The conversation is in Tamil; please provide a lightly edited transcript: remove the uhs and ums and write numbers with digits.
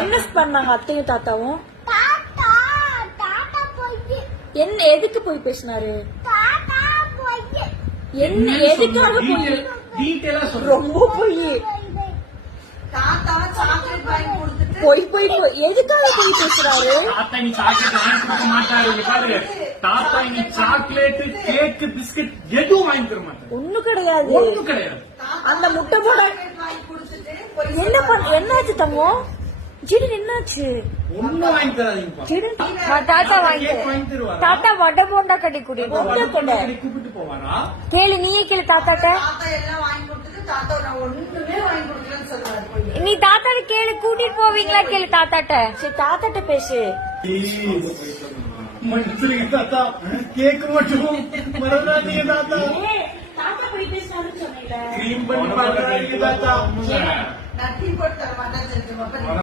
என்ன பண்ணாங்க அத்தையும் தாத்தாவும்? என்ன எதுக்கு போய் பேசினாரு? என்ன எதுக்காக போய்? ரொம்ப போய் போய் போய் போய் எதுக்காக போய் பேசுறாரு? தாத்தா நீ சாக்லேட் வாங்கி கொடுக்க மாட்டாரு. பாரு தாத்தா நீ சாக்லேட் கேக் பிஸ்கட் எதுவும் வாங்கி தர மாட்டாரு. ஒண்ணும் கிடையாது, ஒண்ணும் கிடையாது. அந்த முட்டை போட என்ன என்னாச்சு தங்கம்? ஜிடன் என்னாச்சு? ஒண்ணும் வாங்கி தராதீங்கப்பா. தாத்தா வாங்கி தாத்தா வடை போண்டா கட்டி கூப்பிட்டு போவாரா? கேளு, நீயே கேளு தாத்தாட்ட. நீ தாத்தாட்ட கேளு, கூட்டிட்டு போவீங்களா கேளு தாத்தாட்ட. சரி தாத்தாட்ட பேசு. தாத்தா கேக் மட்டும் மறந்துடாதீங்க தாத்தா. தாத்தா போய் பேசினாருன்னு சொன்னீங்க. கிரீம் பண்ணி பாருங்க தாத்தா.